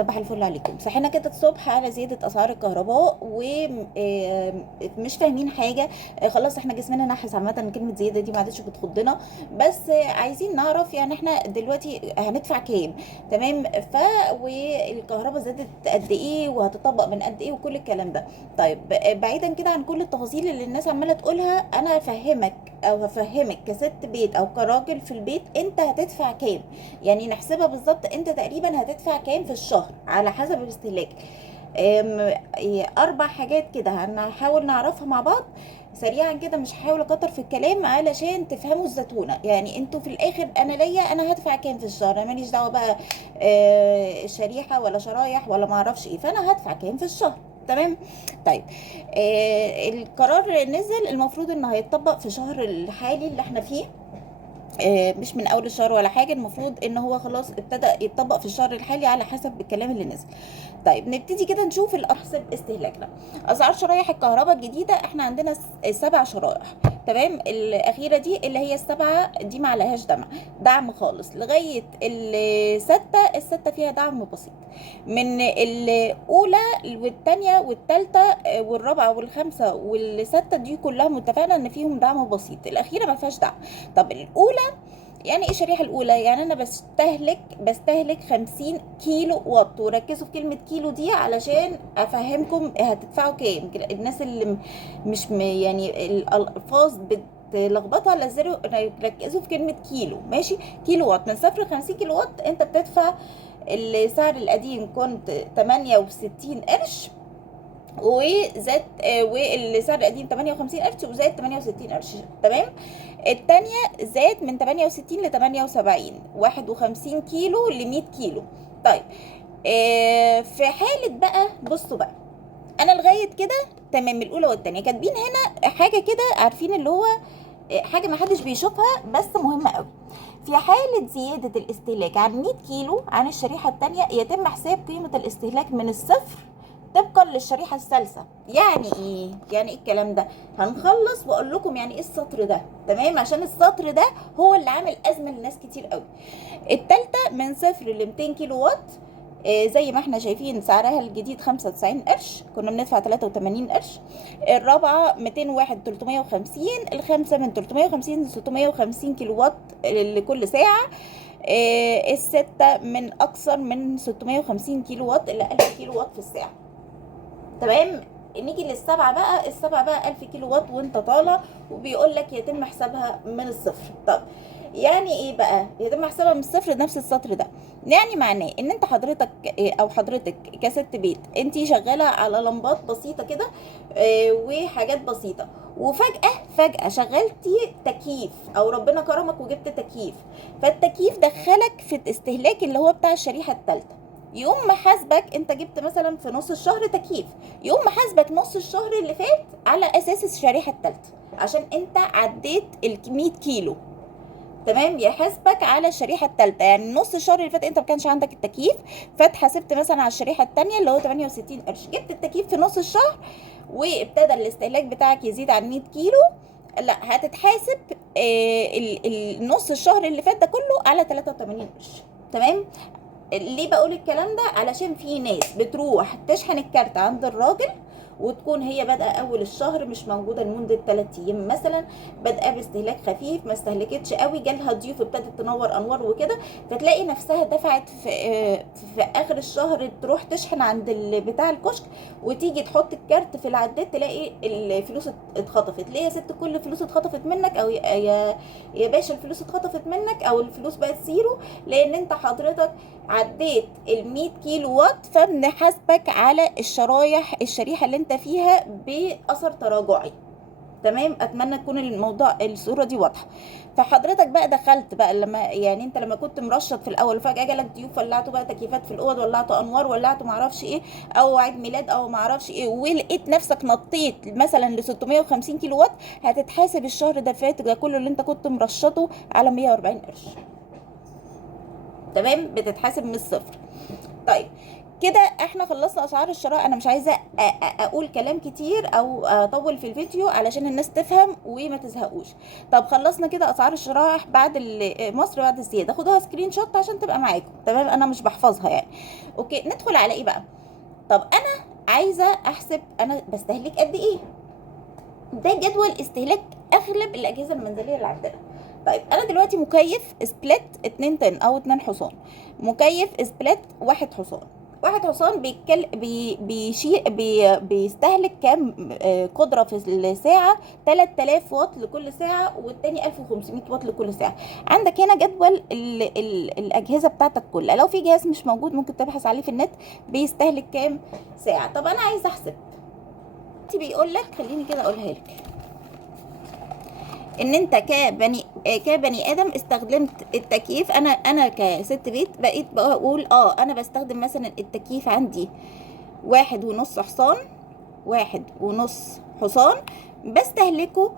صباح الفل عليكم. صحينا كده الصبح على زيادة أسعار الكهرباء ومش فاهمين حاجة. خلاص احنا جسمنا نحس عامة إن كلمة زيادة دي ما عادش بتخضنا. بس عايزين نعرف يعني احنا دلوقتي هندفع كام. تمام. والكهرباء زادت قد ايه وهتطبق من قد ايه وكل الكلام ده. طيب بعيدا كده عن كل التفاصيل اللي الناس عمالة تقولها، انا افهمك او هفهمك كست بيت او كراجل في البيت انت هتدفع كام. يعني نحسبها بالظبط، انت تقريبا هتدفع كام في الشهر على حسب الاستهلاك. اربع حاجات كده هنحاول نعرفها مع بعض سريعا كده، مش هحاول اكتر في الكلام علشان تفهموا الزتونه. يعني انتوا في الاخر انا ليا انا هدفع كام في الشهر، انا ماليش دعوه بقى شريحه ولا شرايح ولا ما اعرفش ايه، فانا هدفع كام في الشهر. تمام. طيب القرار نزل، المفروض انه هيتطبق في شهر الحالي اللي احنا فيه. مش من اول الشهر ولا حاجه، المفروض ان هو خلاص ابتدى يتطبق في الشهر الحالي على حسب الكلام اللي نزل. طيب نبتدي كده نشوف الاحسب استهلاكنا. اسعار شرايح الكهرباء الجديده، احنا عندنا 7 شرائح. تمام. الاخيره دي اللي هي ال7 دي ما عليهاش دعم خالص، لغايه السته فيها دعم بسيط. من الاولى والثانيه والثالثه والرابعه والخامسه والسته دي كلها متفقنا ان فيهم دعم بسيط، الاخيره ما فيهاش دعم. طب الاولى، يعني ايه الشريحه الاولى؟ يعني انا بستهلك 50 كيلو واط، وركزوا في كلمه كيلو دي علشان افهمكم هتدفعوا كام. الناس اللي مش يعني الالفاظ بتلخبطها، ركزوا في كلمه كيلو. ماشي. كيلو واط من 0 ل 50 كيلو واط انت بتدفع. السعر القديم كنت 68 قرش وزاد، والسعر القديم 58 قرش وزاد 68 قرش. تمام. التانية زاد من 68 ل 78، 51 كيلو ل 100 كيلو. طيب في حالة بقى، بصوا بقى، انا لغاية كده تمام. الاولى والتانية كاتبين هنا حاجة كده، عارفين اللي هو حاجة ما حدش بيشوفها بس مهمة قوي. في حالة زيادة الاستهلاك عن 100 كيلو عن الشريحة التانية، يتم حساب قيمة الاستهلاك من الصفر طبقا للشريحة الثالثة. يعني ايه؟ يعني ايه الكلام ده؟ هنخلص واقول لكم يعني ايه السطر ده. تمام. عشان السطر ده هو اللي عامل ازمة لناس كتير قوي. التالتة من 0 ل 200 كيلو وات. زي ما احنا شايفين سعرها الجديد 95 قرش، كنا بندفع 83 قرش. الرابعة 201 350، الخامسة من 350 ل 650 كيلو وات لكل ساعة. الستة من أكثر من 650 كيلو وات إلى 1000 كيلو وات في الساعة. تمام. نيجي للسبعة بقى، السبعة بقى 1000 كيلو وات وانت طالع، وبيقول لك يتم حسابها من الصفر. طب يعني ايه بقى يتم حسابها من الصفر؟ نفس السطر ده. يعني معناه ان انت حضرتك او حضرتك كست بيت، انت شغاله على لمبات بسيطه كده وحاجات بسيطه، وفجاه شغلتي تكييف او ربنا كرمك وجبت تكييف، فالتكييف دخلك في الاستهلاك اللي هو بتاع الشريحه الثالثه. يوم ما حاسبك، انت جبت مثلا في نص الشهر تكييف، يوم ما حاسبك نص الشهر اللي فات على اساس الشريحه الثالثه عشان انت عديت ال 100 كيلو. تمام. يحاسبك على الشريحه الثالثه، يعني نص الشهر اللي فات انت ما كانش عندك التكييف، فاتحاسبت مثلا على الشريحه الثانيه اللي هو 68 قرش، جبت التكييف في نص الشهر وابتدى الاستهلاك بتاعك يزيد عن 100 كيلو. لا، هتتحاسب النص الشهر اللي فات ده كله على 83 قرش. تمام. ليه بقول الكلام ده؟ علشان في ناس بتروح تشحن الكارت عند الراجل، وتكون هي بادئه اول الشهر مش موجوده لمده 3 ايام مثلا، بادئه باستهلاك خفيف، ما استهلكتش قوي، جالها ضيوف ابتدت تنور انوار وكده، فتلاقي نفسها دفعت في اخر الشهر تروح تشحن عند بتاع الكشك، وتيجي تحط الكارت في العداد تلاقي الفلوس اتخطفت. ليه يا ست كل الفلوس اتخطفت منك؟ او يا باشا الفلوس اتخطفت منك او الفلوس بقت زيرو، لان انت حضرتك عديت ال 100 كيلو وات، فبنحاسبك على الشريحه اللي انت فيها باثر تراجعي. تمام. اتمنى تكون الصوره دي واضحه. فحضرتك بقى دخلت بقى لما، يعني انت لما كنت مرشد في الاول فجاه جالك ضيوف، ولعتوا بقى تكييفات في الاوض، ولعتوا انوار، ولعتوا معرفش ايه، او عيد ميلاد او معرفش ايه، ولقيت نفسك نطيت مثلا ل 650 كيلو وات، هتتحاسب الشهر ده فات ده كله اللي انت كنت مرشده على 140 قرش. تمام. بتتحاسب من الصفر. طيب كده احنا خلصنا اسعار الشراء. انا مش عايزه اقول كلام كتير او اطول في الفيديو علشان الناس تفهم وما تزهقوش. طب خلصنا كده اسعار الشراء بعد مصر بعد الزياده، خدوها سكرين شوت عشان تبقى معاكم تمام، انا مش بحفظها يعني. اوكي، ندخل على ايه بقى؟ طب انا عايزه احسب انا بستهلك قد ايه. ده جدول استهلاك اغلب الاجهزه المنزليه اللي عندنا. طيب انا دلوقتي مكيف سبليت 2 طن او 2 حصان، مكيف سبليت 1 حصان. 1 حصان بيستهلك كام قدره في الساعه؟ 3000 واط لكل ساعه، والتاني 1500 واط لكل ساعه. عندك هنا جدول الاجهزه بتاعتك كلها، لو في جهاز مش موجود ممكن تبحث عليه في النت بيستهلك كام ساعه. طب انا عايزه احسب، بيقول لك خليني كده اقولها لك، ان انت كبني ادم استخدمت التكييف. انا كست بيت بقيت بقول انا بستخدم مثلا التكييف عندي 1.5 حصان، 1.5 حصان بستهلكه.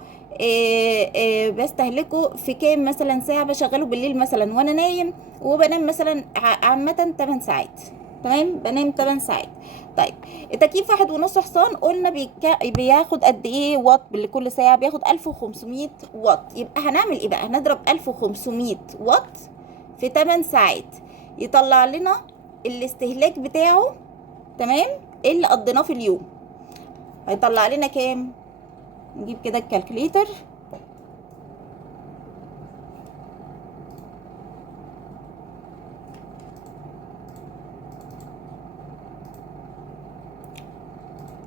بستهلكه في كام مثلا ساعة؟ بشغله بالليل مثلا وانا نايم، وبنام مثلا عامة 8 ساعات. تمام، بنام 8 ساعات. طيب التكييف 1.5 حصان قلنا بياخد قد ايه واط لكل ساعة؟ بياخد 1500 واط. يبقى هنعمل ايه بقى؟ هنضرب 1500 واط في 8 ساعات يطلع لنا الاستهلاك بتاعه. تمام، اللي قضيناه في اليوم هيطلع لنا كام؟ نجيب كده الكالكوليتر.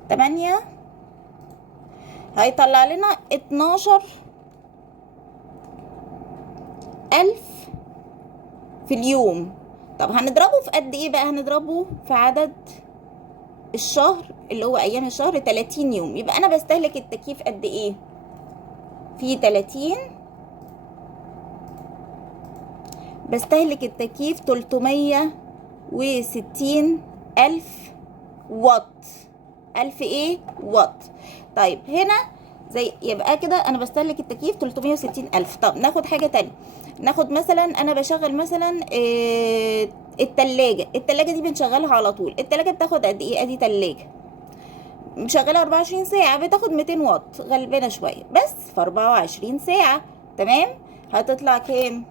تمانية هيطلع لنا 12,000 في اليوم. طب هنضربه في قد ايه بقى؟ هنضربه في عدد الشهر اللي هو ايام الشهر 30 يوم. يبقى انا بستهلك التكييف قد ايه في 30؟ بستهلك التكييف 360,000 واط. 1000 ايه؟ واط. طيب هنا زي يبقى كده انا بستهلك التكييف 360,000. طب ناخد حاجة تانية، ناخد مثلا انا بشغل مثلا التلاجة دي بنشغلها على طول. التلاجة بتاخد قد ايه؟ ادي تلاجة مشغلة 24 ساعة بتاخد 200 واط، غلبانة شوية بس في 24 ساعة. تمام، هتطلع كام؟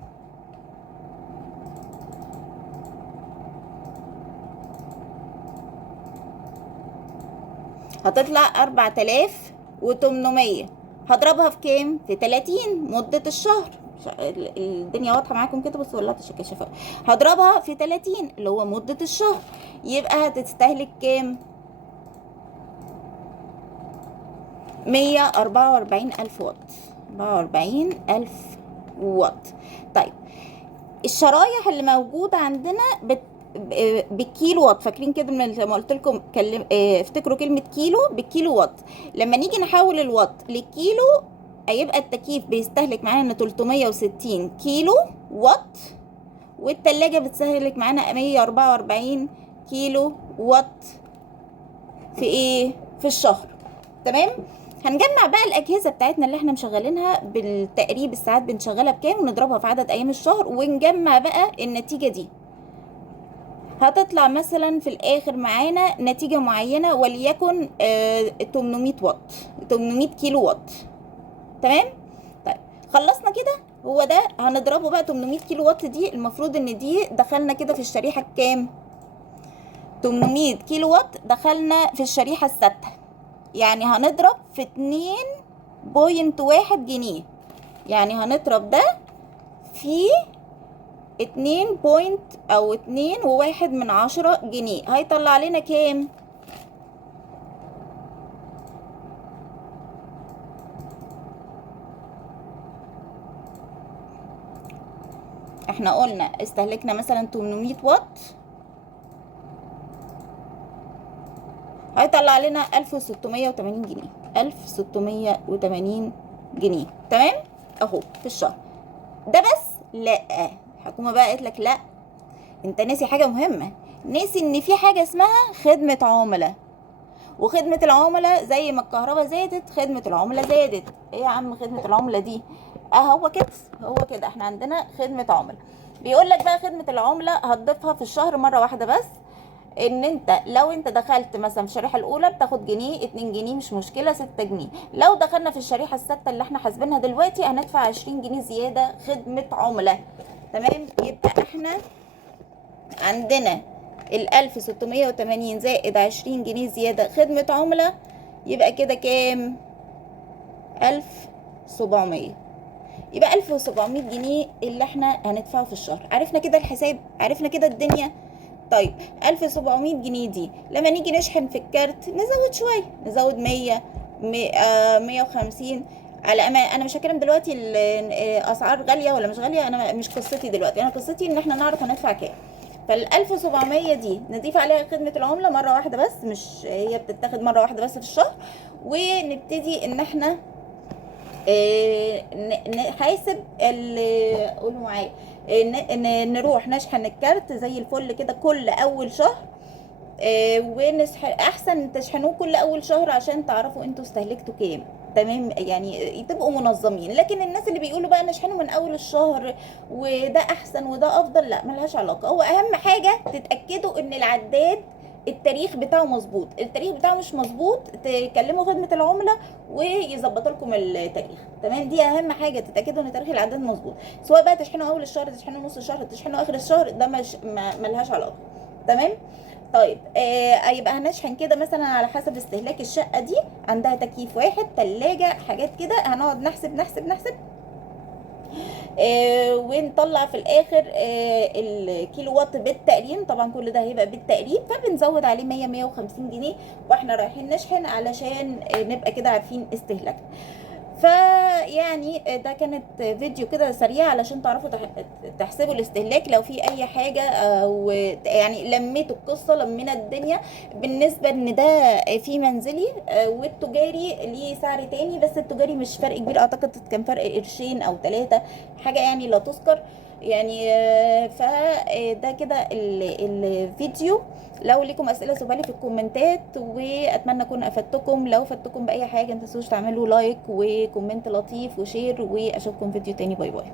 هتطلع 4800. هضربها في كام؟ في 30 مدة الشهر. الدنيا واضحة معاكم كده؟ بس ولعت الشفاف. هضربها في 30 اللي هو مدة الشهر، يبقى هتستهلك كام؟ 144,000 واط. 144,000 واط. طيب الشرايح اللي موجودة عندنا بالكيلو واط. فاكرين كده لما قلت لكم افتكروا كلمة كيلو بالكيلو واط. لما نيجي نحول الواط للكيلو هيبقى التكييف بيستهلك معانا 360 كيلو واط، والتلاجة بتستهلك معانا 144 كيلو واط في ايه؟ في الشهر. تمام، هنجمع بقى الاجهزه بتاعتنا اللي احنا مشغلينها بالتقريب، الساعات بنشغلها بكام ونضربها في عدد ايام الشهر ونجمع بقى النتيجه دي. هتطلع مثلا في الاخر معانا نتيجه معينه وليكن 800 واط، 800 كيلو واط. تمام، طيب خلصنا كده. هو ده هنضربه بقى 800 كيلو واط دي المفروض ان دي دخلنا كده في الشريحه الكام؟ 800 كيلو واط دخلنا في الشريحه السادسه. يعني هنضرب في 2.1 جنيه. يعني هنضرب ده في 2.1 جنيه. هيطلع لنا كام؟ احنا قلنا استهلكنا مثلا 800 واط، هيطلع لنا 1680 جنيه. 1680 جنيه. تمام اهو في الشهر ده. بس لا، الحكومه بقى قالت لك لا، انت ناسي حاجه مهمه. ناسي ان في حاجه اسمها خدمه عملاء. وخدمه العملاء زي ما الكهرباء زادت خدمه العملاء زادت. ايه يا عم خدمه العملاء دي؟ هو كده، هو كده احنا عندنا خدمه عملاء. بيقول لك بقى خدمه العملاء هتضيفها في الشهر مره واحده بس. ان انت لو انت دخلت مثلا في الشريحه الاولى بتاخد جنيه 2 جنيه مش مشكله 6 جنيه. لو دخلنا في الشريحه السادسه اللي احنا حاسبينها دلوقتي هندفع 20 جنيه زياده خدمه عملاء. تمام، يبقى احنا عندنا ال 1680 زائد 20 جنيه زياده خدمه عملاء، يبقى كده كام؟ 1700. يبقى 1700 جنيه اللي احنا هندفعه في الشهر. عرفنا كده الحساب، عرفنا كده الدنيا. طيب 1700 جنيه دي لما نيجي نشحن في الكارت نزود شويه، نزود 100 150 على امان. انا مش هتكلم دلوقتي الاسعار غاليه ولا مش غاليه، انا مش قصتي دلوقتي، انا قصتي ان احنا نعرف هندفع كام. فال 1700 دي نضيف عليها خدمه العمله مره واحده بس، مش هي بتتاخد مره واحده بس في الشهر، ونبتدي ان احنا نحاسب قولوا معايا، نروح نشحن الكارت زي الفل كده كل اول شهر. احسن تشحنوه كل اول شهر عشان تعرفوا انتوا استهلكتوا كام. تمام، يعني تبقوا منظمين. لكن الناس اللي بيقولوا بقى نشحنه من اول الشهر وده احسن وده افضل، لا ملهاش علاقه. هو اهم حاجه تتاكدوا ان العداد التاريخ بتاعه مظبوط. التاريخ بتاعه مش مظبوط تكلموا خدمه العملاء ويظبطوا لكم التاريخ. تمام، دي اهم حاجه، تتاكدوا ان تاريخ العداد مظبوط. سواء بقى تشحنوا اول الشهر، تشحنوا نص الشهر، تشحنوا اخر الشهر، ده مش ملهاش علاقه. تمام. طيب يبقى هنشحن كده مثلا على حسب استهلاك الشقه دي. عندها تكييف واحد، تلاجة، حاجات كده، هنقعد نحسب نحسب نحسب ونطلع في الاخر الكيلو وات بالتقريب. طبعا كل ده هيبقى بالتقريب، فبنزود عليه 100 150 جنيه واحنا رايحين نشحن علشان نبقى كده عارفين استهلاكنا. فيعني ده كانت فيديو كده سريع علشان تعرفوا تحسبوا الاستهلاك. لو في اي حاجه او يعني لميتوا القصه، لمينا الدنيا. بالنسبه ان ده في منزلي والتجاري ليه سعر تاني، بس التجاري مش فرق كبير، اعتقد كان فرق قرشين او 3، حاجه يعني لا تذكر يعني. فده كده الفيديو. لو ليكم اسئله سيبوها لي في الكومنتات، واتمنى اكون افدتكم. لو فدتكم باي حاجه ما تنسوش تعملوا لايك وكومنت لطيف وشير، واشوفكم فيديو تاني. باي باي.